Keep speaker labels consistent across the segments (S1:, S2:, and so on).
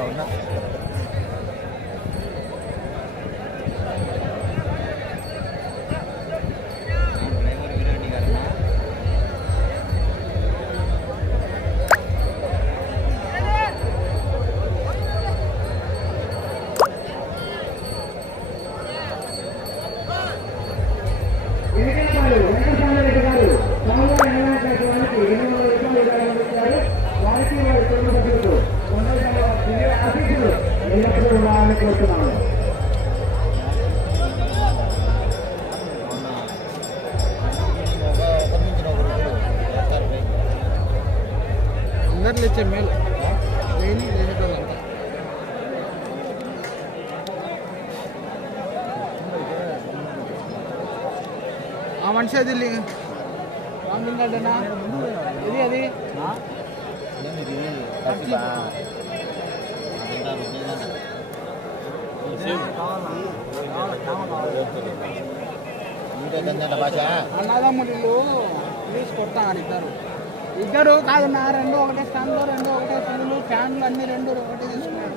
S1: అందరు ఆ మనిషి అది రామింగడ్డనా ఇది అది? అన్నదమ్ములు ఇల్లు ప్లీజ్ కొడతాను ఇద్దరు. ఇద్దరు కాదు నా రెండు ఒకటే స్టాండ్లో రెండు ఒకటే స్టాండ్లు ఫ్యాన్లు అన్ని రెండు ఒకటే తీసుకున్నాడు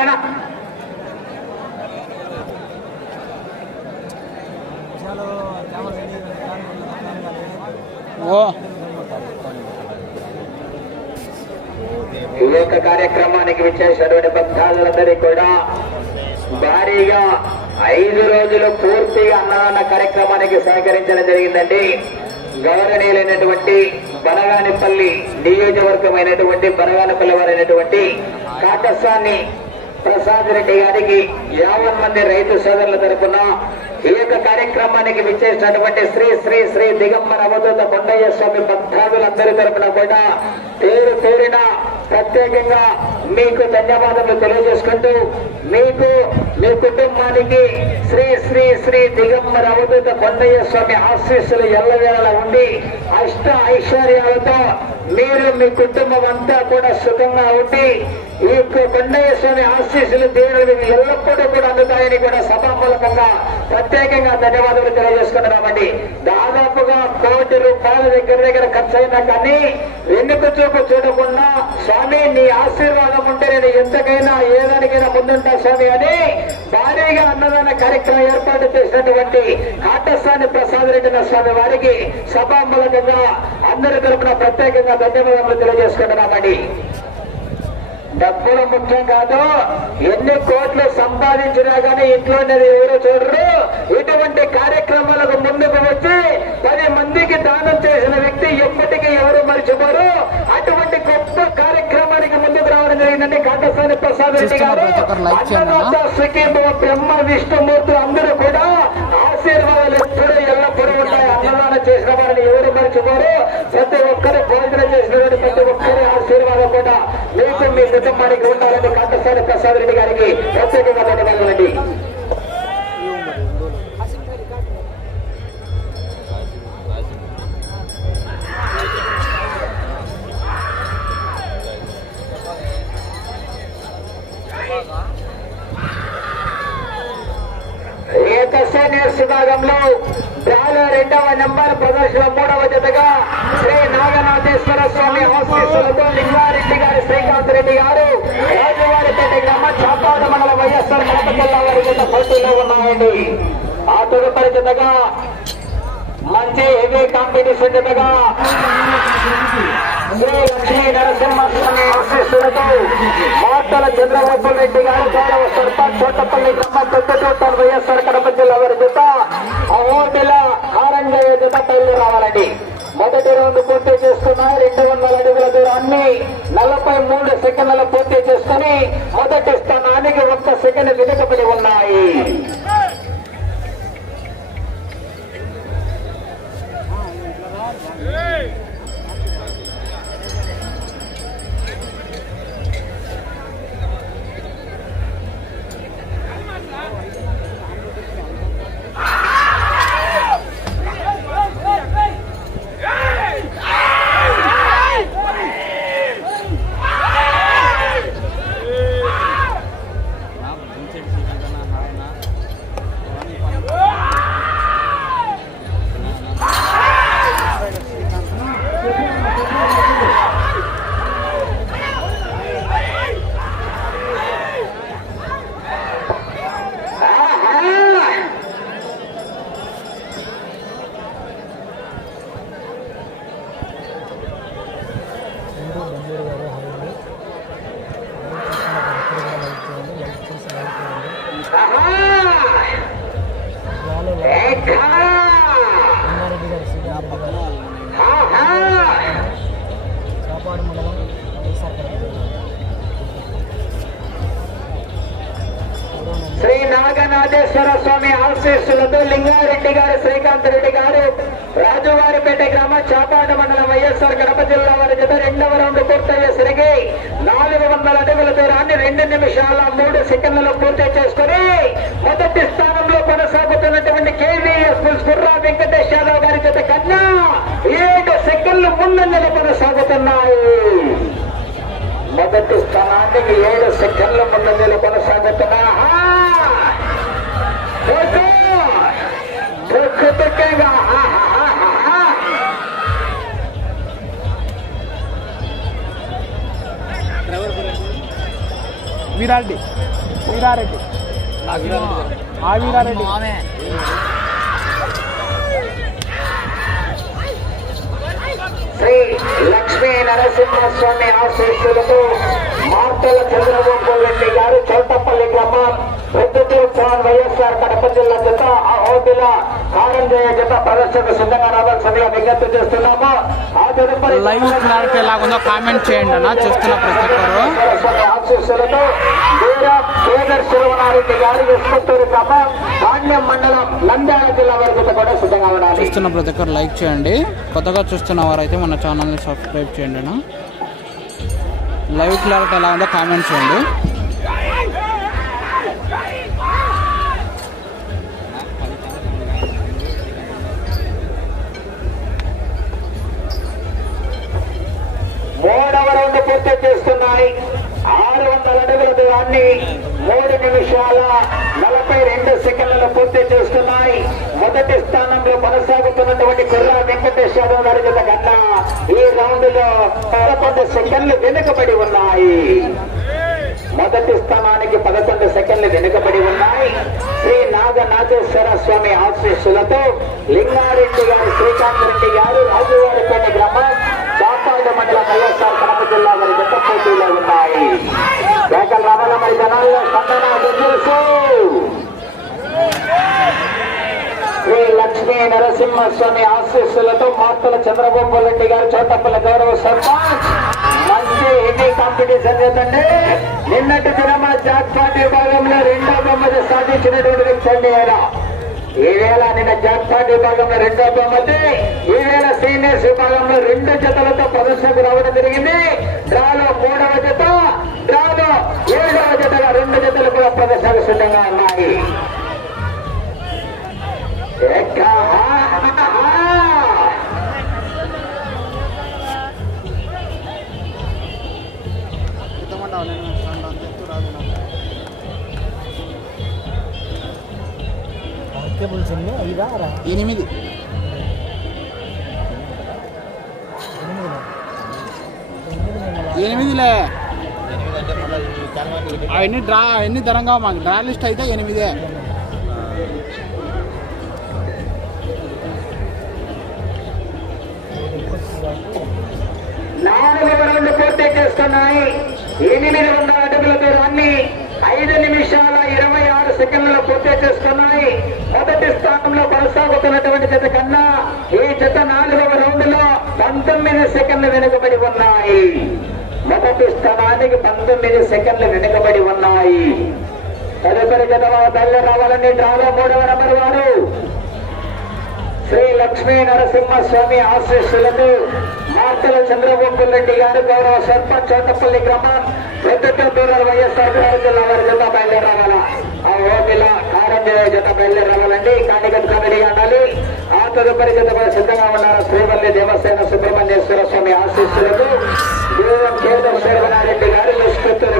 S2: అలా
S1: ఓ.
S2: ఈ యొక్క కార్యక్రమానికి విచ్చేసినటువంటి భక్తాదులందరికీ కూడా భారీగా ఐదు రోజులు పూర్తిగా అన్నదాన కార్యక్రమానికి సహకరించడం జరిగిందండి. గౌరవనీయులైనటువంటి బనగానిపల్లి నియోజకవర్గమైనటువంటి బనగానిపల్లి వారైనటువంటి కాకసాని ప్రసాద్ రెడ్డి గారికి యావన్ మంది రైతు సోదరుల తరఫున ఈ యొక్క కార్యక్రమానికి విచ్చేసినటువంటి శ్రీ శ్రీ శ్రీ దిగంబర అవధూత కొండయ్య స్వామి భక్తాదులందరి తరపున కూడా పేరు పేరిన ప్రత్యేకంగా మీకు ధన్యవాదాలు తెలియజేసుకుంటూ మీకు మీ కుటుంబానికి శ్రీ శ్రీ శ్రీ దిగంబర అవధూత కొండయ్య స్వామి ఆశీస్సులు ఎల్లవేళలా ఉండి అష్ట ఐశ్వర్యాలతో మీరు మీ కుటుంబం అంతా కూడా సుఖంగా ఉండి ఈ యొక్క స్వామి ఆశీస్సులు దేవుడు ఎల్లప్పుడూ కూడా అందుతాయని కూడా సభామూలకంగా ప్రత్యేకంగా ధన్యవాదాలు తెలియజేసుకుంటున్నామండి. దాదాపుగా కోటి రూపాయల దగ్గర దగ్గర ఖర్చు అయినా కానీ వెన్నుకు చూపు చూడకుండా స్వామి నీ ఆశీర్వాదం ఉంటే నేను ఎంతకైనా ఏదైనా దానికైనా ముందుంటా స్వామి అని భారీగా అన్నదాన కార్యక్రమం ఏర్పాటు చేసినటువంటి కాటస్వామి ప్రసాద్ రెడ్డి స్వామి వారికి సభామూలకంగా అందరి తరపున ప్రత్యేకంగా ధన్యవాదాలు తెలియజేసుకుంటున్నామండి. డబ్బులు ముఖ్యం కాదు ఎన్ని కోట్లు సంపాదించినా కానీ ఇంట్లో ఉన్నది ఎవరు చూడరు. ఇటువంటి కార్యక్రమాలకు ముందుకు వచ్చి పది మందికి దానం చేసిన వ్యక్తి ఎప్పటికీ ఎవరు మర్చిపోరు. అటువంటి గొప్ప కార్యక్రమానికి ముందుకు రావడం ప్రసాద్ రెడ్డి గారు. సుఖీభవ బ్రహ్మ విష్ణుమూర్తులు అందరూ కూడా ఆశీర్వాదాలు ఎప్పుడూ ఎల్లప్పుడూ ఉంటాయి. అన్నదానం చేసిన వారిని ఎవరు మర్చిపోరు. ప్రతి ఒక్కరు భోజనం చేసిన ప్రతి ఒక్కరి ఆశీర్వాదం కూడా మీకు మీ కుటుంబానికి ఉండాలని కాంతసాని ప్రసాద్ రెడ్డి గారికి ప్రత్యేకంగా ధన్యవాదాలండి నాగనాథేశ్వర స్వామి ఆశీస్సులతో లింగారెడ్డి గారు శ్రీకాంత్ రెడ్డి గారు. రాజువారిపేట గ్రామ చాపాడ మండల వైఎస్ఆర్ మడపల్లా వారి జత పోటీలో ఉన్నాయండి. ఆ తదుపరి జతగా మంచి హెవీ కాంపిటీషన్ జతగా శ్రీ లక్ష్మీ నరసింహస్వామి ఆశీస్సులతో మాటల చంద్రబాబు రెడ్డి గారు గౌరవ సర్పంచ్ చోటపల్లి గ్రామ పెద్దచోట వైఎస్ఆర్ కడప జిల్లా వారి జత ఆ ఓటిల కారంజయ్య జత బయలు రావాలండి. మొదటి రౌండ్ పూర్తి చేసుకున్నాయి రెండు వందల అడుగుల దూరాన్ని నలభై మూడు సెకండ్ల పూర్తి చేసుకుని మొదటి స్థానానికి ఒక్క సెకండ్ వెనుకబడి ఉన్నాయి. Yeah. రెండు నిమిషాల మూడు సెకండ్లలో పూర్తి చేసుకుని మొదటి స్థానంలో కొనసాగుతున్నటువంటి కేవీఎస్ కుర్రా వెంకటేష్ యాదవ్ గారి జత కన్నా ఏడు సెకండ్లు ముందంజలు కొనసాగుతున్నాయి మొదటి స్థానానికి ఏడు సెకండ్ల ముందంజలు కొనసాగుతున్నా
S1: వీరారెడ్డి. వీరారెడ్డి. ఆ వీరారెడ్డి.
S2: శ్రీ లక్ష్మీ నరసింహస్వామి ఆశీస్సులతో మార్తల చంద్రబాబు రెడ్డి గారు పెద్దతీర్థాన్ వైఎస్ఆర్ కడప జిల్లా జత ఆ హోటల కారంజయ జత ప్రదర్శనకు సిద్ధంగా రావాల్సిందిగా విజ్ఞప్తి చేస్తున్నాము. ఆ తదుపరి
S1: లైవ్ క్లారిటీ ఎలాగుందో కామెంట్ చేయండి అన్న చూస్తున్న ప్రతి ఒక్కరు.
S2: ఆశీస్సులతో కేదర్ శివనారెడ్డి గారు విష్ణుతూరు గ్రామం ధాన్యం మండలం నంద్యాల జిల్లా వరకు కూడా సిద్ధంగా ఉండాలి.
S1: చూస్తున్న ప్రతి ఒక్కరు లైక్ చేయండి. కొత్తగా చూస్తున్న వారైతే మన ఛానల్ని సబ్స్క్రైబ్ చేయండి అన్న. లైవ్ క్లారిటీ ఎలా ఉందో కామెంట్ చేయండి.
S2: మూడవ రౌండ్ పూర్తి చేస్తున్నాయి. ఆరు వందల అడుగుల దూరాన్ని మూడు నిమిషాల నలభై రెండు సెకండ్లలో పూర్తి చేస్తున్నాయి. మొదటి స్థానంలో కొనసాగుతున్నటువంటి కుర్రా వెంకటేశ్వర యాదవ్ గారి కన్నా ఈ రౌండ్లో పదకొండు సెకండ్లు వెనుకబడి ఉన్నాయి. మొదటి స్థానానికి పదకొండు సెకండ్లు వెనుకబడి ఉన్నాయి. శ్రీ నాగనాథేశ్వర స్వామి ఆశీస్సులతో లింగా గారు శ్రీకాంత్ రెడ్డి గారు రాజువారిపేట గ్రామం చాపాడు మండలం వైఎస్ఆర్ కడప జిల్లా వారి జత పోటీలో ఉన్నాయి వేకల మరి జనాల్లో స్పందన తెలుసు శ్రీ లక్ష్మీ నరసింహస్వామి ఆశీస్సులతో మార్తల చంద్రబాబు రెడ్డి గారు చోటపల్లి గౌరవ సర్పంచ్. మంచి హిందీ కాంపిటీషన్ చేతండి నిన్నటి దినమ పార్టీ విభాగంలో రెండో బహుమతి సాధించినటువంటి వ్యక్తి అండి ఆయన. ఈవేళ నిన్న జాక్పాట్ విభాగంలో రెండో బహుమతి ఈవేళ సీనియర్స్ విభాగంలో రెండు జతలతో ప్రదర్శనకు రావడం జరిగింది. డ్రాలో మూడవ జత డ్రాలో ఏడవ జతగా రెండు జతలు కూడా ప్రదర్శనకు సిద్ధంగా ఉన్నాయి. ఎక్కా
S1: ఎనిమిది. ఎనిమిదిలే. అవన్నీ డ్రా అవన్నీ ధరంగా మాకు. డ్రా లిస్ట్ అయితే ఎనిమిదే.
S2: నాలుగు రౌండ్లు పూర్తి చేస్తున్నాయి. ఎనిమిది వందల అడుగుల దూరాన్ని ఐదు నిమిషాల ఇరవై ఆరు సెకండ్లలో పూర్తి చేసుకున్నాయి. మొదటి స్థానంలో కొనసాగుతున్నటువంటి జత కన్నా ఈ జత నాలుగవ రౌండ్లో పంతొమ్మిది సెకండ్లు వెనుకబడి ఉన్నాయి. మొదటి స్థానానికి పంతొమ్మిది సెకండ్లు వెనుకబడి ఉన్నాయి. తదుపరి జత తల్లి రావాలని డ్రాలో మూడవ నెంబర్ వారు. శ్రీ లక్ష్మీ నరసింహస్వామి ఆశీస్సులతో మార్తల చంద్రబాబు రెడ్డి గారు గౌరవ సర్పంచ్ చోటపల్లి గ్రామం పెద్దటూరు వైఎస్ఆర్ గారు జిల్లా వారి జత బయలుదేరావాలా? ఆ ఓపిల కారంజయ జత బయలుదేరావాలండి. కానిగత కమిటీ ఉండాలి ఆ తదుపరి జత కూడా సిద్ధంగా ఉన్నారు శ్రీవల్లి దేవసేన సుబ్రహ్మణ్యేశ్వర స్వామి ఆశీస్సులకు. కేంద్ర కేదర్ శోభనారెడ్డి గారు నిష్కృతులు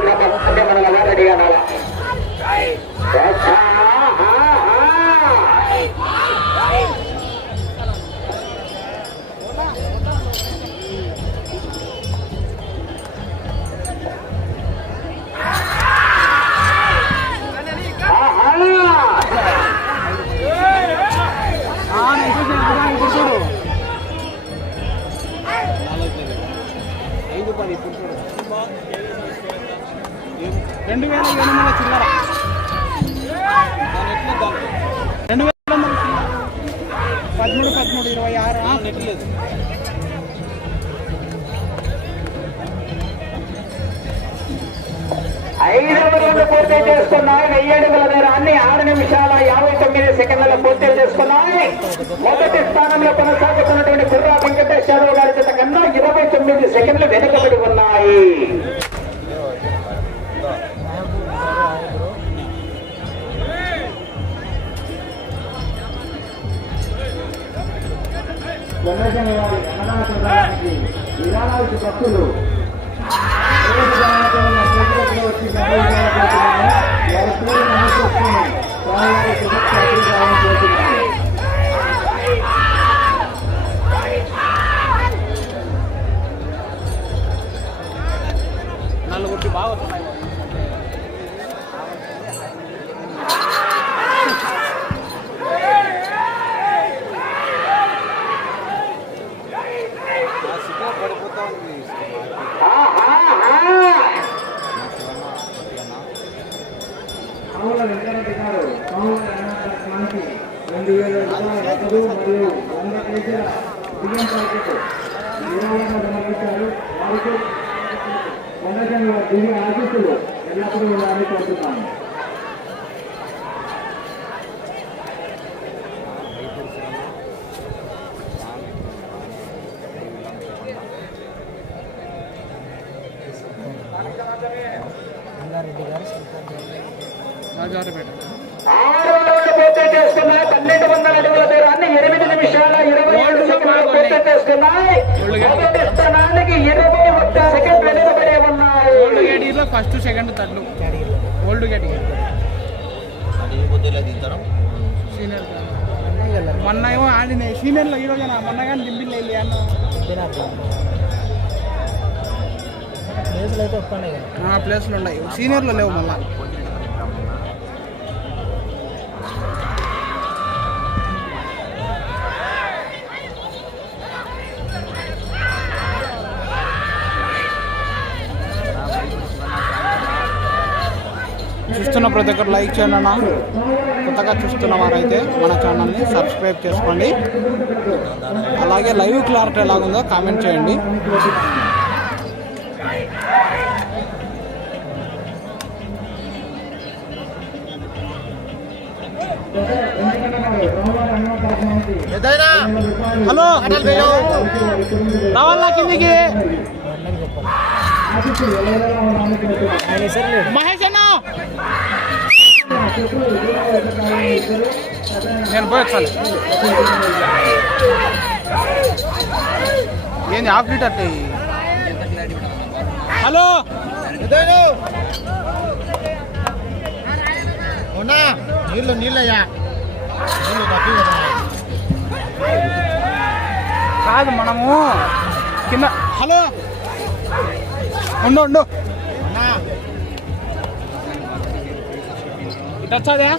S2: చేసుకున్నాయి వెయ్యి అడుగుల నేరాన్ని ఆరు నిమిషాల యాభై తొమ్మిది సెకండ్ల పూర్తి చేసుకున్నాయి. మొదటి స్థానంలో కొనసాగుతున్నటువంటి కుర్రా వెంకటేశ్వరరావు గారి చేత కన్నా ఇరవై తొమ్మిది సెకండ్లు వెనుకబడి ఉన్నాయి.
S3: విరాళాలకు భక్తులు రోజు దానితో వచ్చి
S1: బాగా
S2: సెకండ్లు పూర్తి చేసుకున్నాయి మొదటి స్థానానికి ఇరవై ఒక్క సెకండ్ వెనుకబడి
S1: ఓల్డ్
S2: ఉన్నాయి
S1: గేడీలో first second third old senior మొన్న ఏమో ఆడినాయి సీనియర్లో ఈ రోజున మొన్న కానీ దింపిల్ వెళ్ళి అన్న.
S4: ప్లేసులు అయితే ఒప్పుకున్నాయి కదా.
S1: ఆ ప్లేస్లు ఉన్నాయి. సీనియర్లో లేవు మళ్ళా చూస్తున్న ప్రతి ఒక్కరు లైక్ చేయండి అన్న. కొత్తగా చూస్తున్న వారైతే మన ఛానల్ని సబ్స్క్రైబ్ చేసుకోండి. అలాగే లైవ్ క్లారిటీ ఎలాగుందో కామెంట్ చేయండి. హలో. రావాలా కిందికి? మహేష్ నేను పోయి వచ్చాను ఏంది హాఫ్ లీటర్ టీ? హలో?
S4: అవునా నీళ్ళు నీళ్ళయ్యా. నీళ్ళు తప్పి
S1: కాదు మనము కింద హలో? ఉండు ఉండు. వచ్చాదే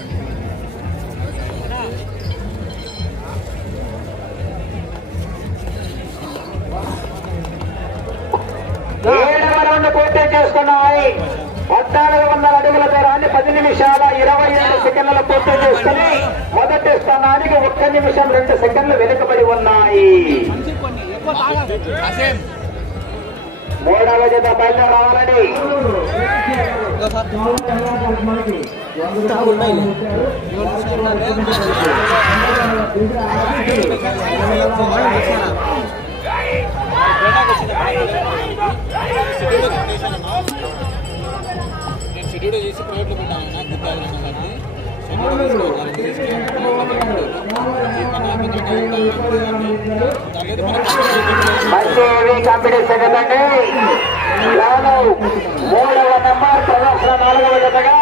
S2: ఏడవ రౌండ్ పూర్తి చేసుకున్నాయి పద్నాలుగు వందల అడుగుల దూరాన్ని పది నిమిషాల ఇరవై ఏడు సెకండ్లు పూర్తి చేసుకుని మొదటి స్థానానికి ఒక్క నిమిషం రెండు సెకండ్లు వెనుకబడి ఉన్నాయి మూడవ జత బయట రావాలని మంచి కాంపిటీషన్ కదండి మూడవ నెంబర్ ప్రదర్శన నాలుగవ జతగా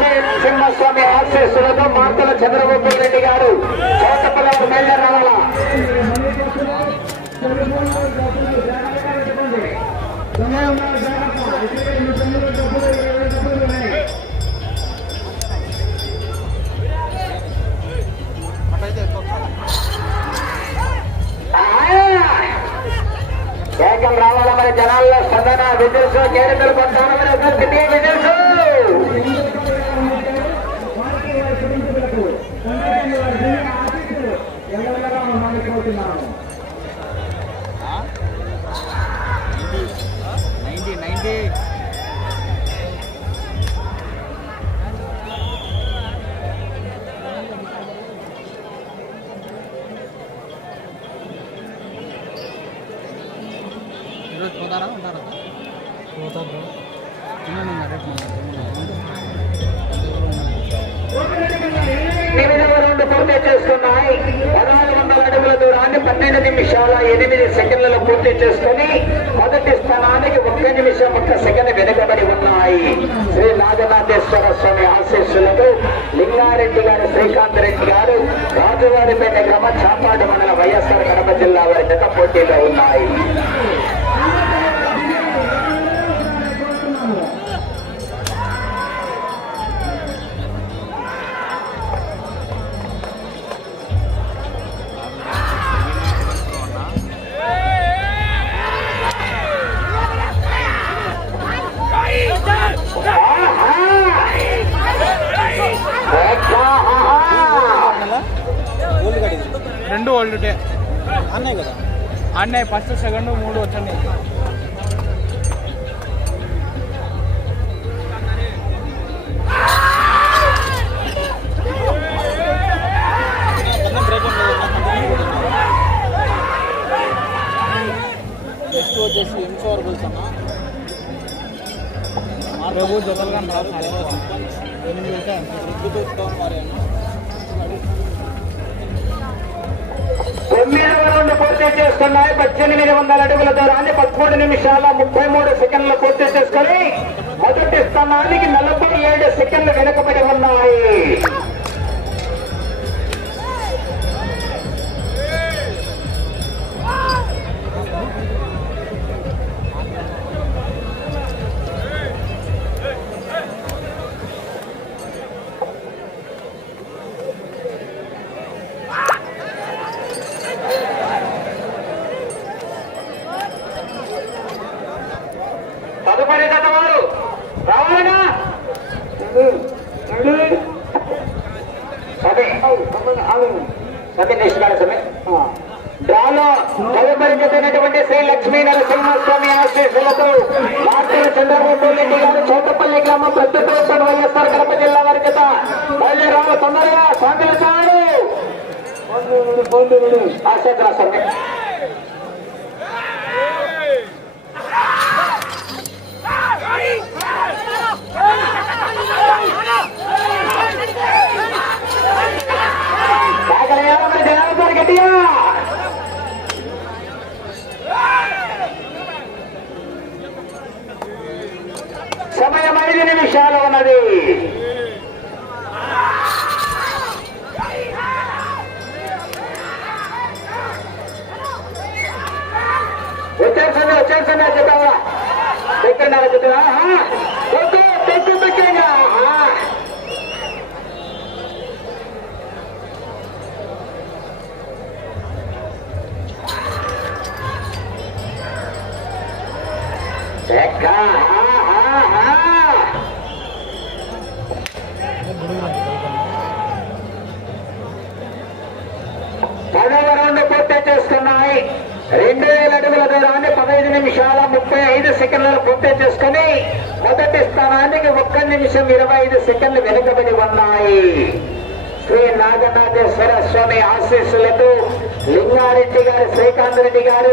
S2: లక్ష్మీ నరసింహస్వామి ఆశీస్సులతో మార్తల చంద్రబాబు రెడ్డి గారు కోటపల్లి మేజర్ ఏకం రావాల మరి జనాల్లో స్పందన విజిల్స్ కేరళ కొంటాను మరి కాపాడు మండల వైఎస్ఆర్ కడప జిల్లా వారి జత పోటీలో ఉన్నాయి.
S1: రెండు ఓల్డ్ డే
S4: అన్నాయి కదా?
S1: అన్నయ్య ఫస్ట్ సెకండ్ మూడు వచ్చండి.
S4: నెక్స్ట్ వచ్చేసి ఎంసీ వరకు వెళ్తున్నా
S1: రేపు జతలుగా రాదు
S4: ఎనిమిది ఉంటాయి.
S2: తొమ్మిది నుండి పూర్తి చేస్తున్నాయి. పద్దెనిమిది వందల అడుగుల దూరాన్ని పదమూడు నిమిషాల ముప్పై మూడు సెకండ్లు పూర్తి చేసుకుని మొదటి స్థానానికి నలభై ఏడు సెకండ్లు వెనుకబడి ఉన్నాయి. తదుపరి గత వారు రావాలనా డ్రాలో తదుపరి చెందినటువంటి శ్రీ లక్ష్మీ నరసింహస్వామి ఆశీస్సులతో మార్తల చంద్రబాబు రెడ్డి గారు చౌటపల్లి గ్రామం ప్రత్యుత్తర వైఎస్ఆర్ కడప జిల్లా వారి చేత బయలుదేరావు తొందరగా స్వామిల చాడు ఆశీర్వాద స్వామి. கட்டியா శ్రీ స్వామి ఆశీస్సులతో లింగారెడ్డి గారు శ్రీకాంత్ రెడ్డి గారు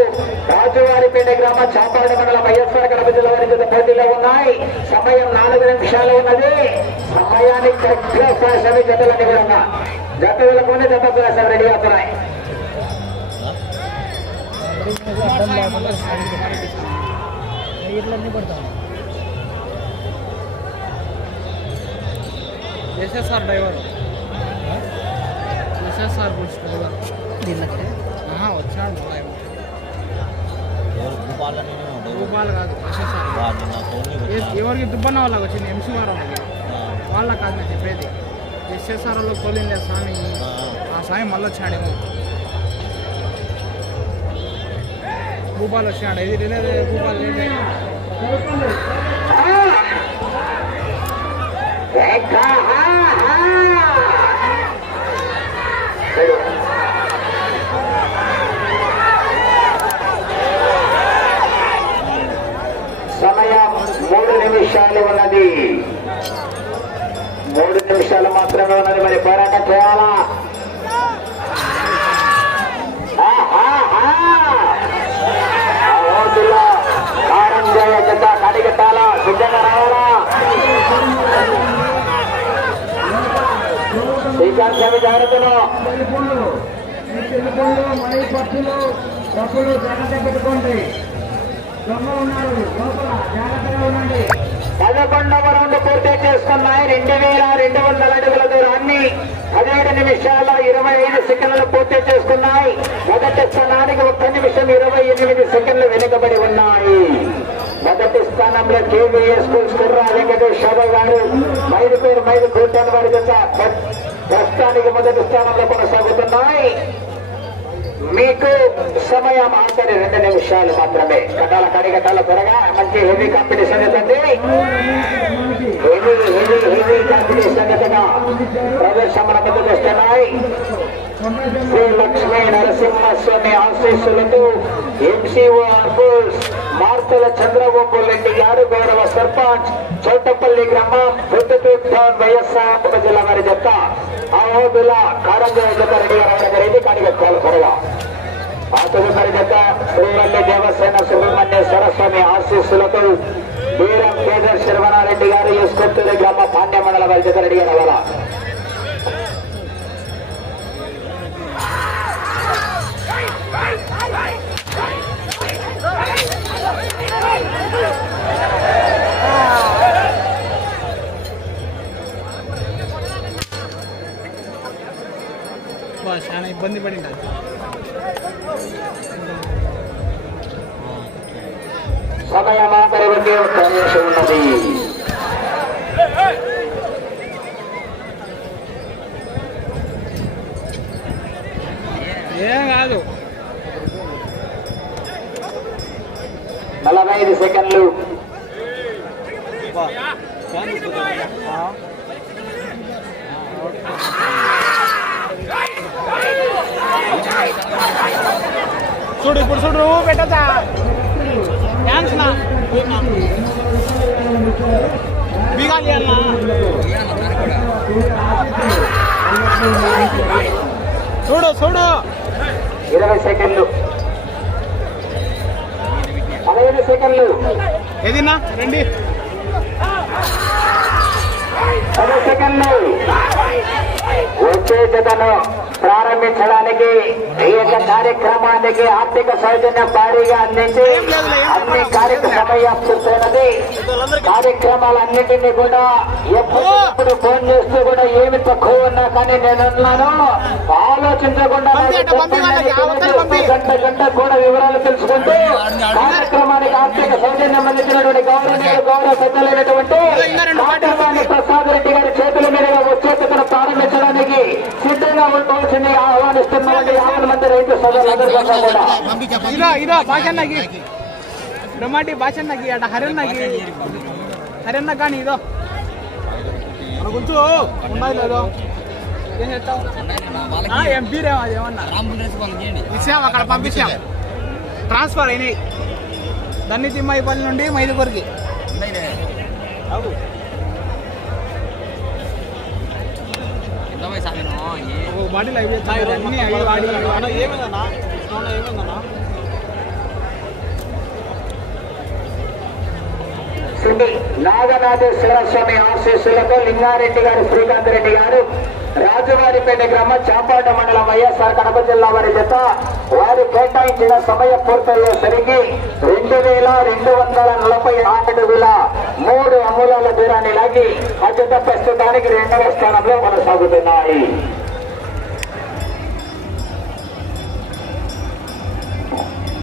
S2: రాజువారిపేట గ్రామ చాపాడ మండల వైఎస్ఆర్ కడప జిల్లా వారి పోటీలో ఉన్నాయి. సమయం నాలుగు నిమిషాలు ఉన్నది. సమయానికి కరెక్ట్గా శాసన జతలని విధంగా జతల కొన్ని జత శాసనం రెడీ అవుతున్నాయి.
S4: నీళ్ళన్నీ పడతాం
S1: SSR driver. SSR bulls driver
S4: దీనికి
S5: భూపాలని
S1: రూపాయలు కాదు ఎవరికి దుబ్బన్న వాళ్ళకి వచ్చింది? ఎంసీ వారం వాళ్ళకి. కాదు నేను చెప్పేది. వాళ్ళకి తోలిందే స్వామి. ఆ. స్వామి మళ్ళీ వచ్చాడేమో భూపాల్ వచ్చినాడు. ఇది రిలే భూపాల్ లేదే
S2: సమయం మూడు నిమిషాలు ఉన్నది. మూడు నిమిషాలు మాత్రమే ఉన్నది. మరి పోరాటం చేయాలా? స్వామి జాగ్రత్తలో.
S3: మనీ డబ్బులు జాగ్రత్త పెట్టుకోండి.
S2: పదకొండవ రౌండ్ పూర్తి చేసుకున్నాయి. రెండు వేల రెండు వందల అడుగుల దూరాన్ని పదిహేడు నిమిషాల ఇరవై ఐదు సెకండ్లు పూర్తి చేసుకున్నాయి. మొదటి స్థానానికి ఒక్క నిమిషం ఇరవై ఎనిమిది సెకండ్లు వెనుకబడి ఉన్నాయి. మొదటి స్థానంలో కేవీఎస్ స్కూల్స్ కుర్రా వెంకటేష్ శోభ గారు మైదుకూరు మైదు కూర్చొని వారి జత ప్రస్తుతానికి మొదటి స్థానంలో కొనసాగుతున్నాయి. మీకు సమయం ఆఖరి రెండు నిమిషాలు మాత్రమే. కట్టాల కడిగటాల త్వరగా మంచి హెవీ కాంపిటీషన్ అవుతుంది హెవీ హెవీ హెవీ కాంపిటీషన్ జతగా ప్రదర్శన ముందుకు వస్తున్నాయి శ్రీ లక్ష్మీ నరసింహస్వామి ఆశీస్సులతో ఎంసీఓ అర్బుల్స్ మార్తల చంద్రబాబు రెడ్డి గారు గౌరవ సర్పంచ్ చౌటపల్లి గ్రామం పొద్దుటూర్ టౌన్ వైఎస్ఆర్ జిల్లా వారి జత ఆ ఓదుల కారంజ జత రెడ్డి గారు జరిగింది కాడిగట్టాలి త్వరగా ఆ తదుపరి జత శ్రీవల్లి దేవసేన సుబ్రహ్మణ్య సరస్వామి ఆశీస్సులతో వీరం కేదర్ శర్వనారెడ్డి గారు ఈ ఎస్కొత్తూరు గ్రామ పాండ్య మండల వారి జత రెడ్డి గారు
S1: ఇబ్బంది పడింది అది.
S2: సమయం ఉన్నది
S1: ఏం కాదు
S2: నలభై ఐదు సెకండ్లు
S1: చూడు ఇప్పుడు చూడు నువ్వు పెట్టచ్చా? థ్యాంక్స్ నా. బిగాలి అన్న. చూడు చూడు.
S2: ఇరవై సెకండ్లు. పదహైదు సెకండ్లు.
S1: ఏదిన్నా? రండి.
S2: పది సెకండ్లు. జతను ప్రారంభించడానికి ఈ యొక్క కార్యక్రమానికి ఆర్థిక సౌజన్యం భారీగా అందించి అన్ని కార్యక్రమ సమయం పూర్తయినది కార్యక్రమాలన్నింటినీ కూడా ఎప్పటికప్పుడు ఫోన్ చేస్తూ కూడా ఏమి తక్కువ ఉన్నా కానీ నేనున్నాను ఆలోచించకుండా
S1: పంపి అట్ట పంపి వాళ్ళకి, ఆ అవతల పంపి.
S2: గంట గంట కూడా వివరాలు తెలుసుకుంటూ కార్యక్రమానికి ఆర్థిక సౌజన్యం అందించినటువంటి గౌరవనీయులు గౌరవ పెద్దలైనటువంటి ప్రసాద్ రెడ్డి గారి చేతుల మీదుగా వచ్చేతను ప్రారంభించడానికి సిద్ధంగా ఉండవలసింది ఆహ్వానిస్తున్నటువంటి యాభై మంది రైతు సోదరులందరూ కూడా.
S1: ఇదో ఇదో భాషన్నకి బ్రహ్మాటి భాషన్నకి అట హరన్నకి హరన్న కానీ ఇదో. మన గుంచు ఉండాలి లేదో. ఏం అది ఏమన్నా? ఇచ్చాం అక్కడ పంపించాం. ట్రాన్స్ఫర్ అయినాయి. దన్ని తిమ్మాయిపల్లి నుండి మైదుపూర్కి అవు. ఓ బాటిల్ అయిపోయి అన్ని అవి వాడి
S4: అన్న ఏమైందన్నా? అన్న ఏమైందన్నా?
S2: నాగనాథేశ్వర స్వామి ఆశీస్సులతో లింగారెడ్డి గారు శ్రీకాంత్ రెడ్డి గారు రాజువారిపేట గ్రామ చాపాట మండలం వైఎస్ఆర్ కడప జిల్లా వారి జత వారి కేటాయించిన సమయం పూర్తయ్యేసరికి రెండు వేల రెండు వందల నలభై అడుగుల మూడు అమూలాల దూరాన్ని లాగి అత్యంత ప్రస్తుతానికి రెండవ స్థానంలో కొనసాగుతున్నాయి.